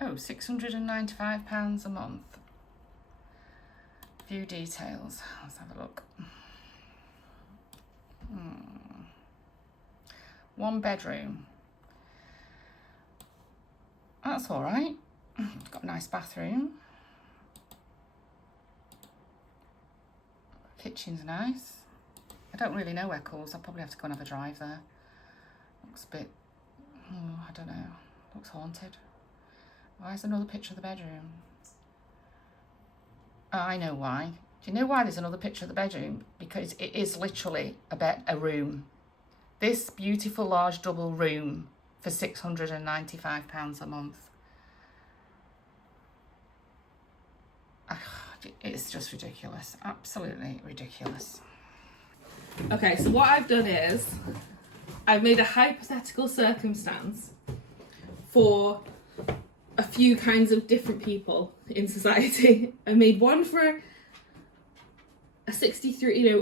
£695 a month. View details. Let's have a look. 1 bedroom. That's all right. Got a nice bathroom. Kitchen's nice. I don't really know where Coles. I'll probably have to go and have a drive there. Looks a bit, I don't know. Looks haunted. Why is another picture of the bedroom? Oh, I know why. Do you know why there's another picture of the bedroom? Because it is literally a room. This beautiful large double room for £695 a month. It's just ridiculous. Absolutely ridiculous. Okay, so what I've done is I've made a hypothetical circumstance for a few kinds of different people in society. I made one for a 63,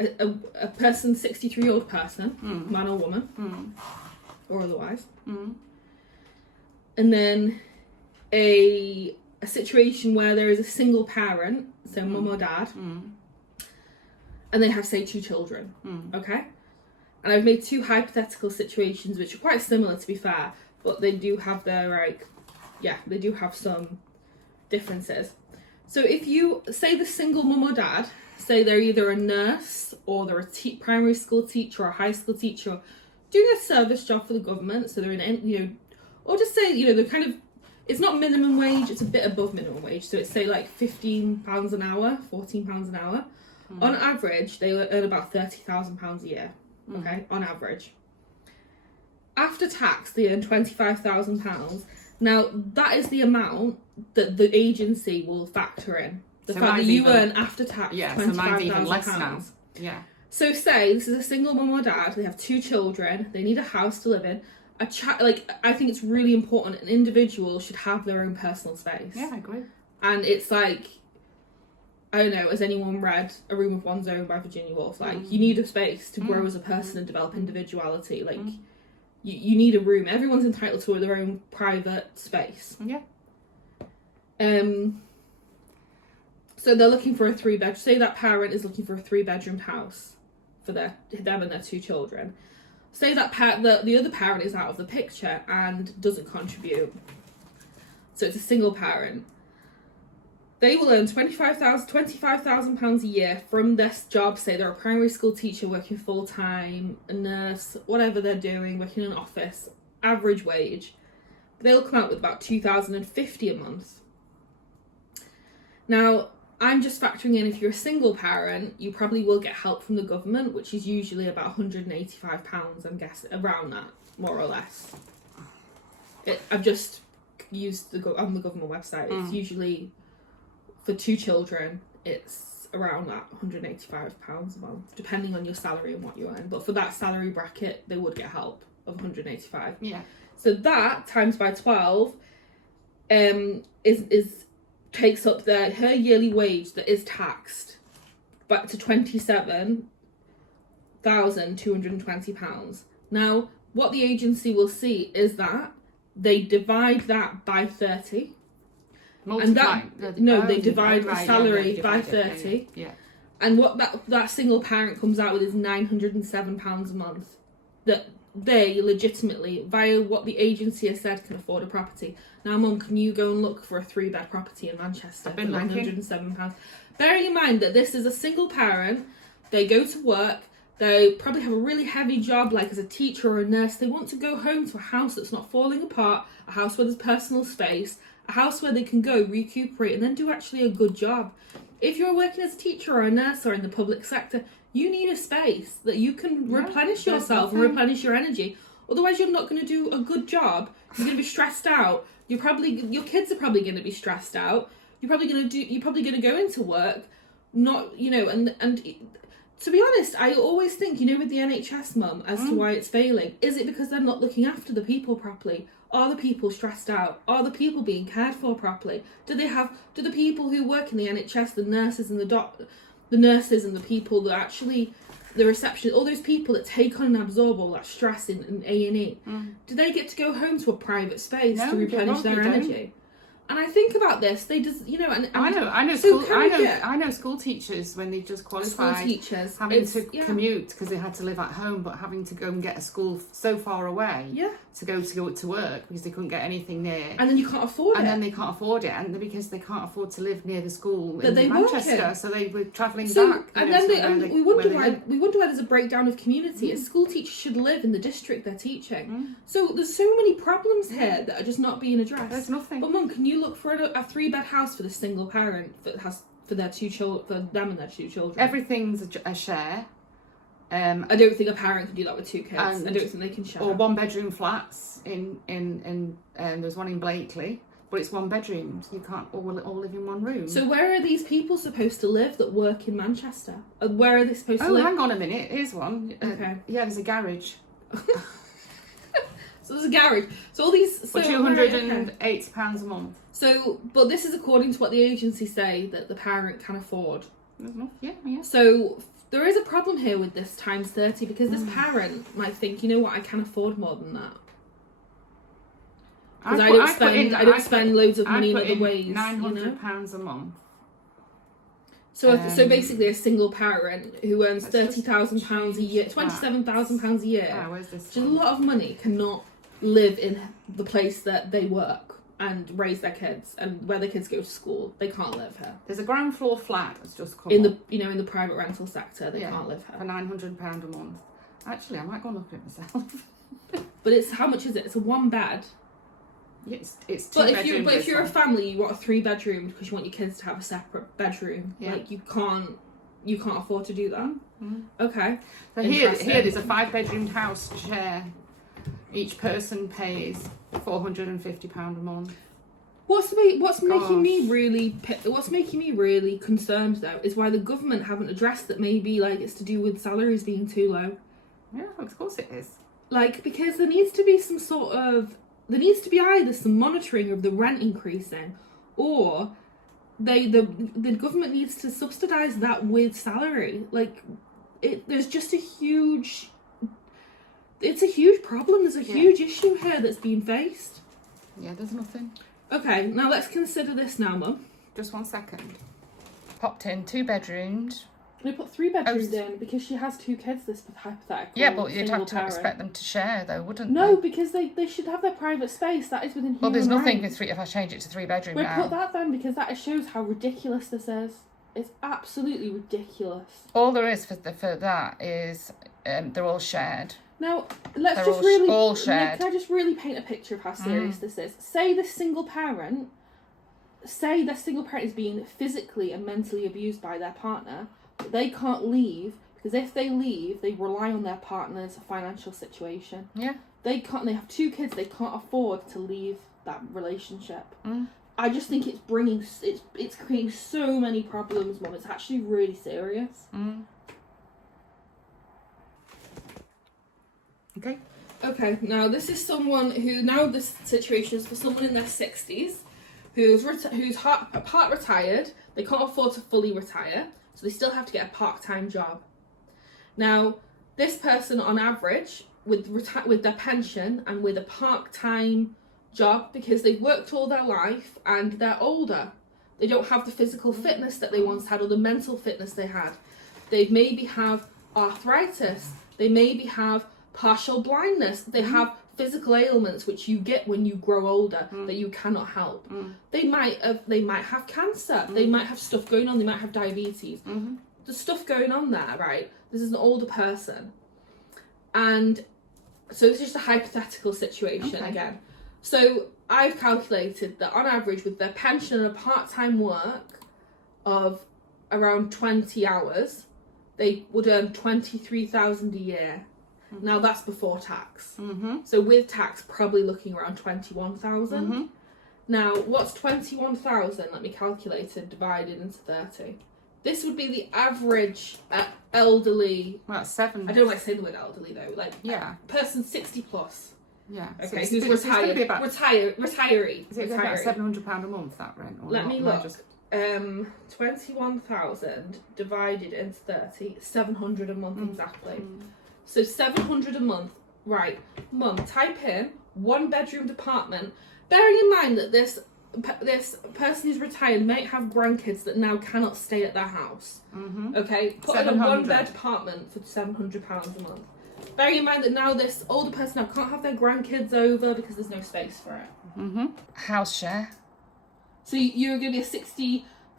a person, 63-year-old person, man or woman, or otherwise. And then a situation where there is a single parent, so mum or dad, and they have, say, 2 children, okay? And I've made 2 hypothetical situations which are quite similar, to be fair, but they do have their, they do have some differences. So if you, say the single mum or dad, say they're either a nurse or they're a primary school teacher or a high school teacher, doing a service job for the government, so they're in, or just say, they're kind of, it's not minimum wage, it's a bit above minimum wage, so it's, say, like £15 an hour, £14 an hour. On average, they earn about £30,000 a year, okay, on average. After tax, they earn £25,000. Now, that is the amount that the agency will factor in. The fact that you earn after tax £25,000. So mine's even less now. Yeah. So say this is a single mum or dad, they have 2 children, they need a house to live in. I think it's really important an individual should have their own personal space. Yeah, I agree. And it's like, I don't know, has anyone read A Room of One's Own by Virginia Woolf? Like, you need a space to grow as a person and develop individuality. Like, you need a room. Everyone's entitled to their own private space. Yeah. So they're looking for a 3-bedroom. Say that parent is looking for a 3-bedroom house for them and their 2 children. Say that the other parent is out of the picture and doesn't contribute. So it's a single parent. They will earn £25,000 a year from this job. Say they're a primary school teacher working full-time, a nurse, whatever they're doing, working in an office, average wage. They'll come out with about £2,050 a month. Now, I'm just factoring in if you're a single parent, you probably will get help from the government, which is usually about £185, I'm guessing, around that, more or less. I've just used on the government website. It's usually, for 2 children, it's around that £185 a month, depending on your salary and what you earn. But for that salary bracket, they would get help of £185. Yeah. So that times by 12 takes up her yearly wage that is taxed back to £27,220. Now, what the agency will see is that they divide that by 30. Multiply. They divide the salary by 30. Yeah. And what that single parent comes out with is £907 a month. That they legitimately, via what the agency has said, can afford a property. Now, Mum, can you go and look for a 3-bed property in Manchester for £907? Bearing in mind that this is a single parent, they go to work, they probably have a really heavy job, like as a teacher or a nurse. They want to go home to a house that's not falling apart, a house where there's personal space, a house where they can go recuperate and then do actually a good job. If you're working as a teacher or a nurse or in the public sector, you need a space that you can replenish yourself and replenish your energy. Otherwise, you're not going to do a good job. You're going to be stressed out. Your kids are probably going to be stressed out. You're probably going to go into work, not, and to be honest, I always think, with the NHS, Mum, as to why it's failing. Is it because they're not looking after the people properly? Are the people stressed out? Are the people being cared for properly? Do the people who work in the NHS, the nurses and the nurses and the people that actually the reception, all those people that take on and absorb all that stress in A&E, do they get to go home to a private space to replenish their energy? And I think about this, they just, you know, and I know so school, I know school teachers when they just qualified, school teachers having to commute because they had to live at home, but having to go and get a school so far away, to go to work because they couldn't get anything near, and then you can't afford it, and then they can't afford it, and because they can't afford to live near the school that in they Manchester, so they were travelling back. And then we wonder why there's a breakdown of community. A school teacher should live in the district they're teaching. So there's so many problems here that are just not being addressed. There's nothing. But Mum, can you look for a 3-bed house for the single parent that has for their 2 children, for them and their 2 children? Everything's a share. I don't think a parent can do that with 2 kids. I don't think they can share. Or 1-bedroom flats in there's one in Blakely, but it's 1 bedroom. So you can't all live in one room. So where are these people supposed to live that work in Manchester? Where are they supposed to live? Oh, hang on a minute. Here's one. Okay. Yeah, there's a garage. So there's a garage. So all these for £280 a month. So, but this is according to what the agency say that the parent can afford. Yeah. So there is a problem here with this times 30 because this parent might think, you know what, I can afford more than that. Because I don't spend loads of money in other ways. £900 a month. So basically, a single parent who earns £30,000 a year, £27,000 a year, where's this which is a lot of money, cannot live in the place that they work and raise their kids and where their kids go to school. They can't live here. There's a ground floor flat that's just come in up. the private rental sector. They can't live here for £900 a month. Actually, I might go and look at it myself. But it's how much is it? It's a 1 bed. It's 2 bedrooms. But if you're a family, you want a 3 bedroom because you want your kids to have a separate bedroom. Yeah. Like you can't afford to do that. Okay. So here there's a 5-bedroom house share. Each person pays £450 a month. What's making me really concerned though is why the government haven't addressed that. Maybe like it's to do with salaries being too low. Yeah, of course it is. Like because there needs to be either some monitoring of the rent increasing, or the government needs to subsidise that with salary. Like there's just a huge problem. There's a huge issue here that's being faced. Yeah, there's nothing. Okay, now let's consider this now, Mum. Just 1 second. Popped in 2 bedrooms. We put 3 bedrooms in because she has 2 kids, this hypothetical. Yeah, but you'd have to expect them to share though, wouldn't No, they? because they should have their private space. That is within human Well, there's nothing rights. if I change it to 3 bedroom We'll now. put that then because that shows how ridiculous this is. It's absolutely ridiculous. All there is for that is they're all shared. Now, let's They're just all shared. Can I just really paint a picture of how serious this is? Say their single parent is being physically and mentally abused by their partner. But they can't leave because if they leave, they rely on their partner's financial situation. Yeah. They have 2 kids. They can't afford to leave that relationship. I just think it's creating so many problems, Mum. It's actually really serious. Okay, now this is someone who, now this situation is for someone in their 60s who's part retired. They can't afford to fully retire, so they still have to get a part-time job. Now, this person on average, with their pension and with a part-time job, because they've worked all their life and they're older, they don't have the physical fitness that they once had or the mental fitness they had. They maybe have arthritis. They maybe have partial blindness. They have physical ailments which you get when you grow older that you cannot help. They might have cancer. They might have stuff going on. They might have diabetes. There's stuff going on there, right? This is an older person, and so this is just a hypothetical situation again. So I've calculated that on average, with their pension and a part-time work of around 20 hours, they would earn 23,000 a year. Now that's before tax. So with tax, probably looking around 21,000. Now, what's 21,000? Let me calculate it divided into 30. This would be the average elderly. Well, 7. I don't like saying the word elderly though. Like person 60 plus. Yeah. Okay. So who's retired? Retiree. Is it about £700 a month that rent? Or Let me look. 21,000 divided into 30, 700 a month exactly. So 700 a month. Right, Mum, type in 1-bedroom apartment. Bearing in mind that this person who's retired might have grandkids that now cannot stay at their house. Okay, put in a 1-bed apartment for £700 a month. Bearing in mind that now this older person now can't have their grandkids over because there's no space for it. House share. So you're going to be a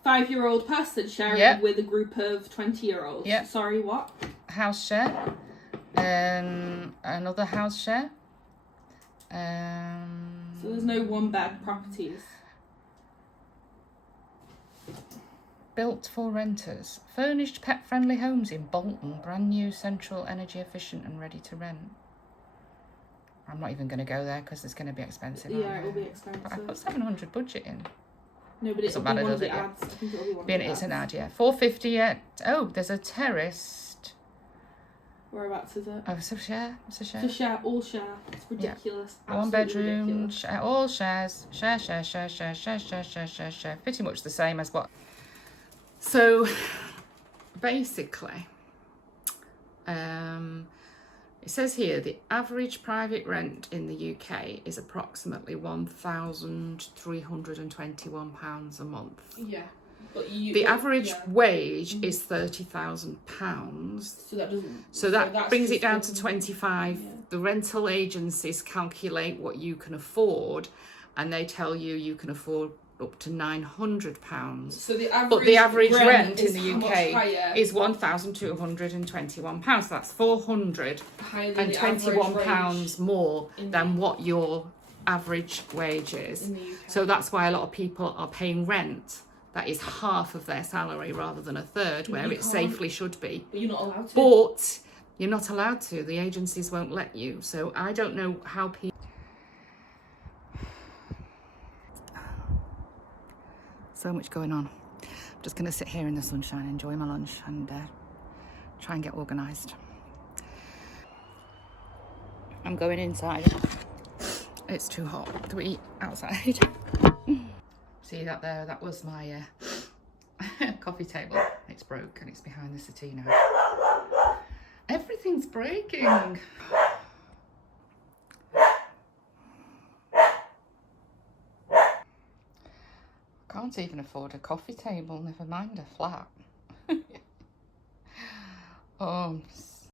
65-year-old person sharing with a group of 20-year-olds. Yeah. Sorry, what? House share. Another house share. So there's no 1-bed properties. Built for renters. Furnished pet-friendly homes in Bolton. Brand new, central, energy efficient and ready to rent. I'm not even going to go there because it's going to be expensive. Yeah, it'll be expensive. But I put 700 budget in. No, but it'll be one of the ads. I think it'll be one of the ads. It's an ad, yeah. 450 yet. Oh, there's a terraced. Whereabouts is it? Oh, it's a share. It's a share. It's a share, all share. It's ridiculous. Yeah. 1-bedroom, share, all shares. Share. Pretty much the same as what. So, basically, it says here the average private rent in the UK is approximately £1,321 a month. Yeah. But the average wage is £30,000. So that brings it down to 25. Yeah. The rental agencies calculate what you can afford, and they tell you can afford up to £900. So the average rent in the UK is £1,221. So that's £421 more than what your average wage is. So that's why a lot of people are paying rent that is half of their salary rather than a third, where it safely should be. But you're not allowed to. But you're not allowed to. The agencies won't let you. So I don't know how people... So much going on. I'm just going to sit here in the sunshine, enjoy my lunch and try and get organised. I'm going inside. It's too hot to eat outside. See that there? That was my coffee table. It's broke and it's behind the settee now. Everything's breaking. Can't even afford a coffee table, never mind a flat. Oh,